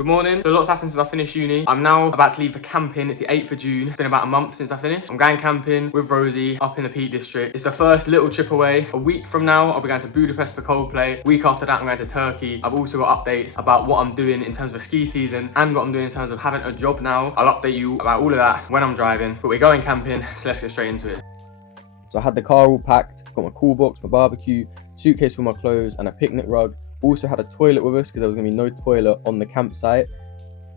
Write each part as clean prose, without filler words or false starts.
Good morning. So lots happened since I finished uni. I'm now about to leave for camping. It's the 8th of June. It's been about a month since I finished. I'm going camping with Rosie up in the Peak District. It's the first little trip away. A week from now, I'll be going to Budapest for Coldplay. Week after that, I'm going to Turkey. I've also got updates about what I'm doing in terms of ski season and what I'm doing in terms of having a job now. I'll update you about all of that when I'm driving. But we're going camping, so let's get straight into it. So I had the car all packed, got my cool box, my barbecue, suitcase for my clothes and a picnic rug. Also had a toilet with us because there was going to be no toilet on the campsite.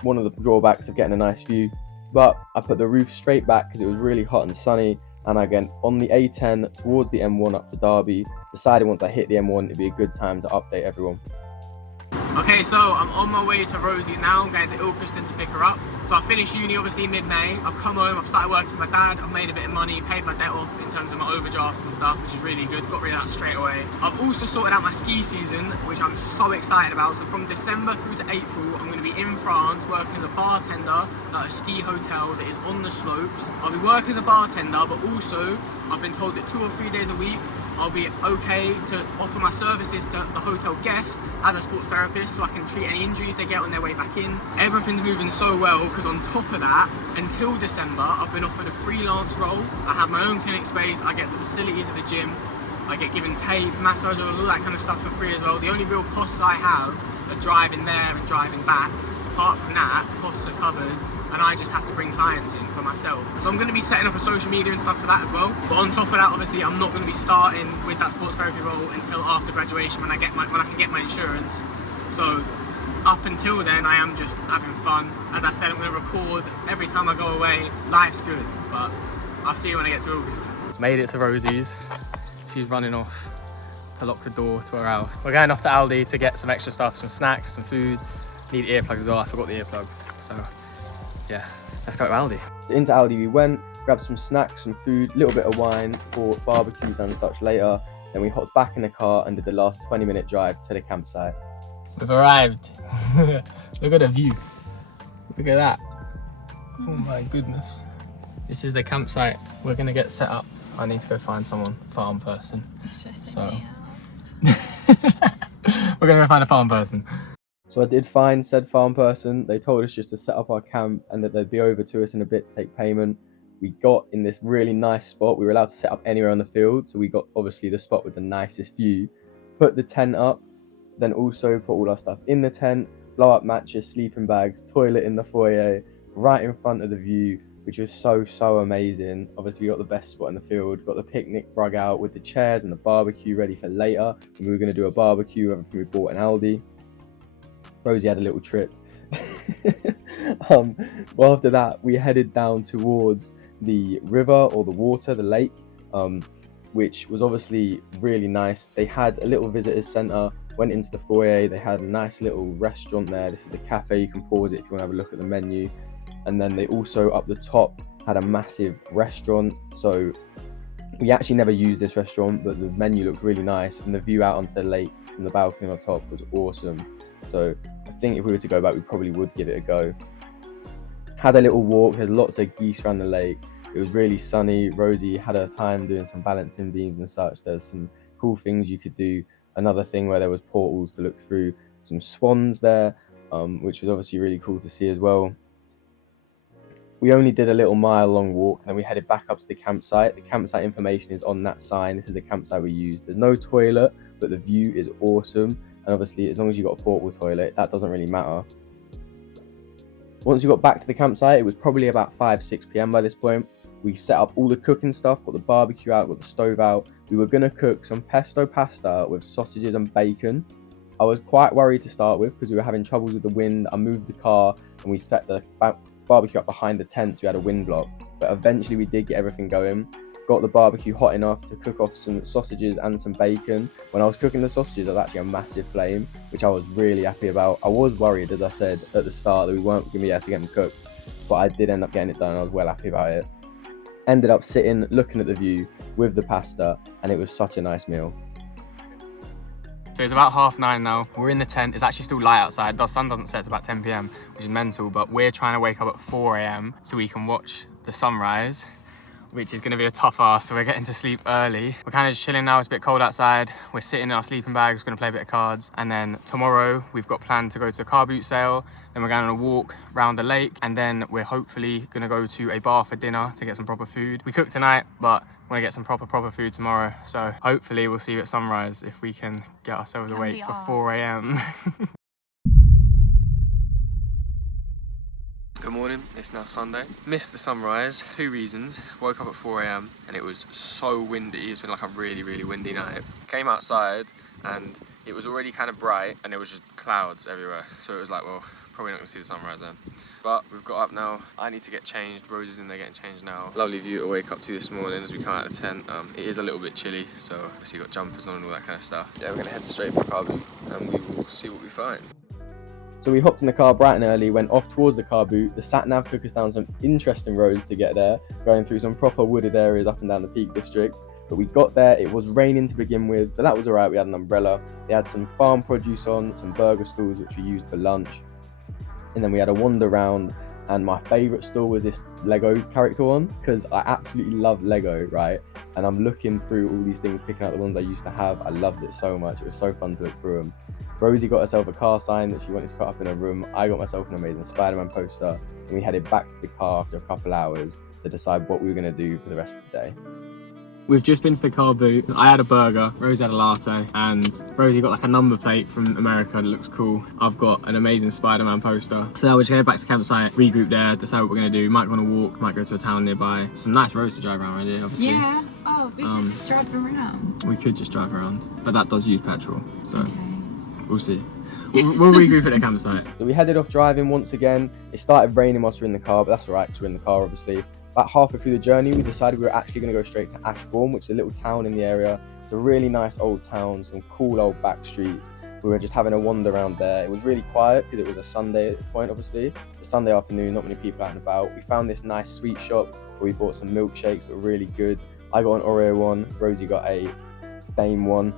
One of the drawbacks of getting a nice view, but I put the roof straight back because it was really hot and sunny. And again, on the A10 towards the M1 up to Derby, decided once I hit the M1 it'd be a good time to update everyone. Okay, so I'm on my way to Rosie's now. I'm going to Ilkeston to pick her up. So I finished uni obviously mid-May. I've come home, I've started working for my dad. I've made a bit of money, paid my debt off in terms of my overdrafts and stuff, which is really good. Got rid of that straight away. I've also sorted out my ski season, which I'm so excited about. So from December through to April, I'm going to be in France working as a bartender at a ski hotel that is on the slopes. I'll be working as a bartender, but also I've been told that 2 or 3 days a week I'll be okay to offer my services to the hotel guests as a sports therapist, so I can treat any injuries they get on their way back in. Everything's moving so well because on top of that, until December, I've been offered a freelance role. I have my own clinic space, I get the facilities at the gym, I get given tape, massage, all that kind of stuff for free as well. The only real costs I have are driving there and driving back. Apart from that, costs are covered, and I just have to bring clients in for myself. So I'm going to be setting up a social media and stuff for that as well. But on top of that, obviously, I'm not going to be starting with that sports therapy role until after graduation when I can get my insurance. So up until then, I am just having fun. As I said, I'm going to record every time I go away. Life's good, but I'll see you when I get to August. Made it to Rosie's. She's running off to lock the door to her house. We're going off to Aldi to get some extra stuff, some snacks, some food. Need earplugs as well. I forgot the earplugs. So yeah, let's go to Aldi. Into Aldi we went, grabbed some snacks, some food, a little bit of wine for barbecues and such later. Then we hopped back in the car and did the last 20-minute drive to the campsite. We've arrived. Look at the view. Look at that. Oh my goodness. This is the campsite. We're gonna get set up. I need to go find someone, farm person. It's just so we're gonna go find a farm person. So I did find said farm person. They told us just to set up our camp and that they'd be over to us in a bit to take payment. We got in this really nice spot. We were allowed to set up anywhere on the field, so we got obviously the spot with the nicest view. Put the tent up, then also put all our stuff in the tent, blow up mattress, sleeping bags, toilet in the foyer, right in front of the view, which was so amazing. Obviously we got the best spot in the field, got the picnic rug out with the chairs and the barbecue ready for later. And we were going to do a barbecue, everything we bought in Aldi. Rosie had a little trip. Well, after that, we headed down towards the river or the water, the lake, which was obviously really nice. They had a little visitors centre, went into the foyer. They had a nice little restaurant there. This is the cafe. You can pause it if you want to have a look at the menu. And then they also, up the top, had a massive restaurant. So we actually never used this restaurant, but the menu looked really nice. And the view out onto the lake from the balcony on top was awesome. So I think if we were to go back, we probably would give it a go. Had a little walk. There's lots of geese around the lake. It was really sunny. Rosie had her time doing some balancing beams and such. There's some cool things you could do. Another thing where there was portals to look through. Some swans there, which was obviously really cool to see as well. We only did a little mile-long walk, and then we headed back up to the campsite. The campsite information is on that sign. This is the campsite we used. There's no toilet, but the view is awesome. And obviously, as long as you got a portable toilet, that doesn't really matter. Once we got back to the campsite, it was probably about 5-6 p.m. by this point. We set up all the cooking stuff, got the barbecue out, got the stove out. We were going to cook some pesto pasta with sausages and bacon. I was quite worried to start with because we were having troubles with the wind. I moved the car and we set the barbecue up behind the tent so we had a wind block. But eventually we did get everything going. Got the barbecue hot enough to cook off some sausages and some bacon. When I was cooking the sausages, there was actually a massive flame, which I was really happy about. I was worried, as I said at the start, that we weren't going to be able to get them cooked, but I did end up getting it done. I was well happy about it. Ended up sitting, looking at the view with the pasta, and it was such a nice meal. So it's about 9:30 now. We're in the tent. It's actually still light outside. The sun doesn't set till about 10 p.m, which is mental, but we're trying to wake up at 4 a.m. so we can watch the sunrise. which is going to be a tough ask, so we're getting to sleep early. We're kind of just chilling now, it's a bit cold outside. We're sitting in our sleeping bags, going to play a bit of cards. And then tomorrow, we've got planned to go to a car boot sale. Then we're going on a walk around the lake. And then we're hopefully going to go to a bar for dinner to get some proper food. We cook tonight, but want to get some proper food tomorrow. So hopefully we'll see you at sunrise if we can get ourselves awake for 4 a.m. Good morning, it's now Sunday. Missed the sunrise, 2 reasons. Woke up at 4 a.m. and it was so windy. It's been like a really windy night. Came outside and it was already kind of bright and there was just clouds everywhere. So it was like, well, probably not gonna see the sunrise then. But we've got up now. I need to get changed. Rosie's in there getting changed now. Lovely view to wake up to this morning as we come out of the tent. It is a little bit chilly, so obviously got jumpers on and all that kind of stuff. Yeah, we're gonna head straight for car boot and we will see what we find. So we hopped in the car bright and early, went off towards the car boot. The sat-nav took us down some interesting roads to get there, going through some proper wooded areas up and down the Peak District. But we got there, it was raining to begin with, but that was alright, we had an umbrella. They had some farm produce on, some burger stalls which we used for lunch. And then we had a wander around, and my favourite stall was this Lego character one, because I absolutely love Lego, right? And I'm looking through all these things, picking out the ones I used to have. I loved it so much, it was so fun to look through them. Rosie got herself a car sign that she wanted to put up in her room. I got myself an amazing Spider-Man poster, and we headed back to the car after a couple hours to decide what we were going to do for the rest of the day. We've just been to the car boot. I had a burger, Rosie had a latte, and Rosie got like a number plate from America that looks cool. I've got an amazing Spider-Man poster. So now we're just going back to the campsite, regroup there, decide what we're going to do. Might go on a walk, might go to a town nearby. Some nice roads to drive around right here, obviously. Yeah, oh, we could just drive around. We could just drive around, but that does use petrol, so Okay. we'll see. We'll regroup at the campsite. So we headed off driving once again. It started raining whilst we were in the car, but that's alright because we're in the car obviously. About halfway through the journey, we decided we were actually going to go straight to Ashbourne, which is a little town in the area. It's a really nice old town, some cool old back streets. We were just having a wander around there. It was really quiet because it was a Sunday at the point, obviously. It's a Sunday afternoon, not many people out and about. We found this nice sweet shop where we bought some milkshakes that were really good. I got an Oreo one, Rosie got a Dame one.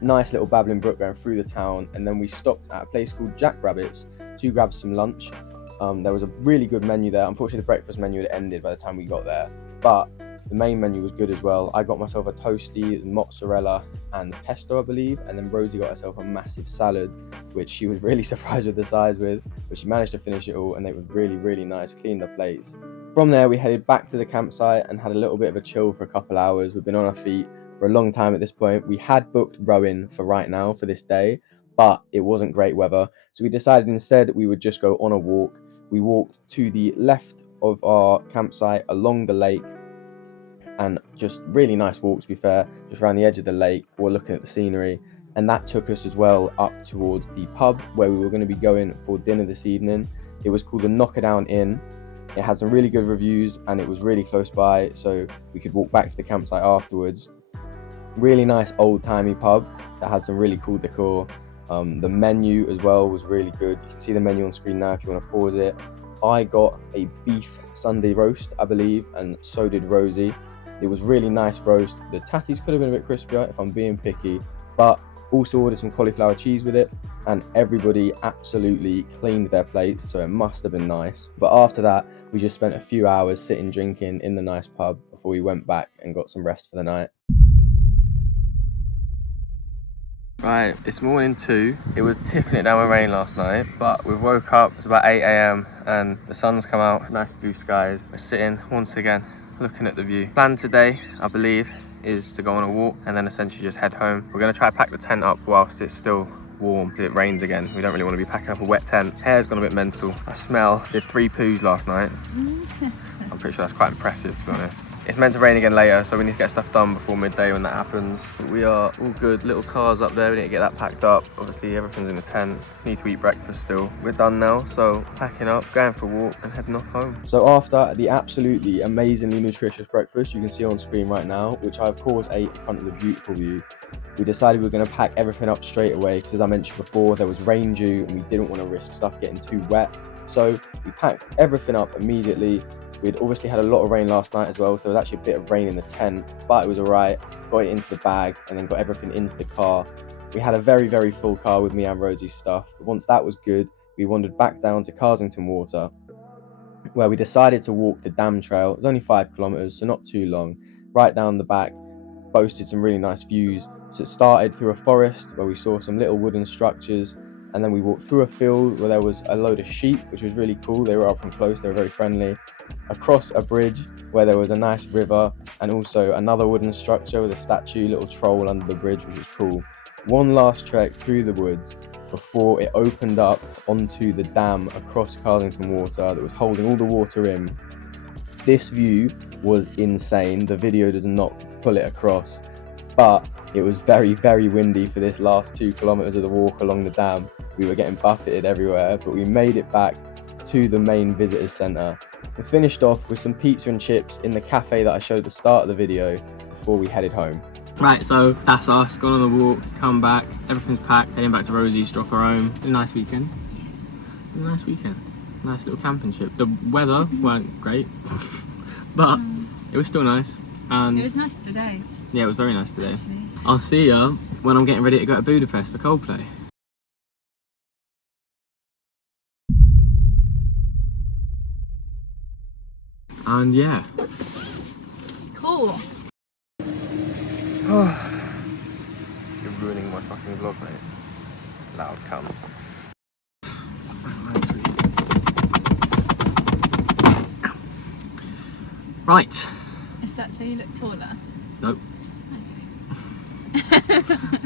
Nice little babbling brook going through the town, and then we stopped at a place called Jack Rabbit's to grab some lunch. There was a really good menu there. Unfortunately, the breakfast menu had ended by the time we got there, but the main menu was good as well. I got myself a toasty, mozzarella and pesto, I believe, and then Rosie got herself a massive salad, which she was really surprised with the size with, but she managed to finish it all, and it was really nice, cleaned the plates. From there, we headed back to the campsite and had a little bit of a chill for a couple hours. We've been on our feet for a long time at this point. We had booked rowing for right now for this day, but it wasn't great weather, so we decided instead we would just go on a walk. We walked to the left of our campsite along the lake, and just really nice walk to be fair, just around the edge of the lake. We're looking at the scenery, and that took us as well up towards the pub where we were going to be going for dinner this evening. It was called the Knockerdown Inn. It had some really good reviews and it was really close by, so we could walk back to the campsite afterwards. Really nice old-timey pub that had some really cool decor. The menu as well was really good. You can see the menu on screen now if you want to pause it. I got a beef Sunday roast, I believe, and so did Rosie. It was really nice roast. The tatties could have been a bit crispier if I'm being picky, but also ordered some cauliflower cheese with it, and everybody absolutely cleaned their plates, so it must have been nice. But after that, we just spent a few hours sitting drinking in the nice pub before we went back and got some rest for the night. Right, it's morning too. It was tipping it down with rain last night, but we woke up, it's about 8 a.m. and the sun's come out, nice blue skies. We're sitting once again, looking at the view. Plan today, I believe, is to go on a walk and then essentially just head home. We're gonna try to pack the tent up whilst it's still warm. If it rains again, we don't really want to be packing up a wet tent. Hair's gone a bit mental. I did 3 poos last night. I'm pretty sure that's quite impressive, to be honest. It's meant to rain again later, so we need to get stuff done before midday when that happens. But we are all good. Little cars up there, we need to get that packed up. Obviously, everything's in the tent. Need to eat breakfast still. We're done now, so packing up, going for a walk, and heading off home. So after the absolutely amazingly nutritious breakfast you can see on screen right now, which I of course ate in front of the beautiful view, we decided we were going to pack everything up straight away because, as I mentioned before, there was rain due and we didn't want to risk stuff getting too wet. So we packed everything up immediately. We'd obviously had a lot of rain last night as well, so there was actually a bit of rain in the tent, but it was alright. Got it into the bag and then got everything into the car. We had a very full car with me and Rosie's stuff. But once that was good, we wandered back down to Carsington Water where we decided to walk the dam trail. It was only 5 kilometers, so not too long. Right down the back, boasted some really nice views. So it started through a forest where we saw some little wooden structures, and then we walked through a field where there was a load of sheep, which was really cool. They were up and close, they were very friendly. Across a bridge where there was a nice river, and also another wooden structure with a statue, little troll under the bridge, which was cool. One last trek through the woods before it opened up onto the dam across Carsington water that was holding all the water in. This view was insane. The video does not pull it across, but it was very, very windy for this last 2 kilometers of the walk along the dam. We were getting buffeted everywhere, but we made it back to the main visitors centre. We finished off with some pizza and chips in the cafe that I showed at the start of the video before we headed home. Right, so that's us, gone on the walk, come back, everything's packed, heading back to Rosie's, drop her home. A nice weekend. A nice weekend. Nice little camping trip. The weather weren't great, but it was still nice. It was nice today. Yeah, it was very nice today. Actually. I'll see ya when I'm getting ready to go to Budapest for Coldplay. And yeah. Cool. You're ruining my fucking vlog, mate. Loud cunt. Right. Is that so you look taller? Nope. Okay.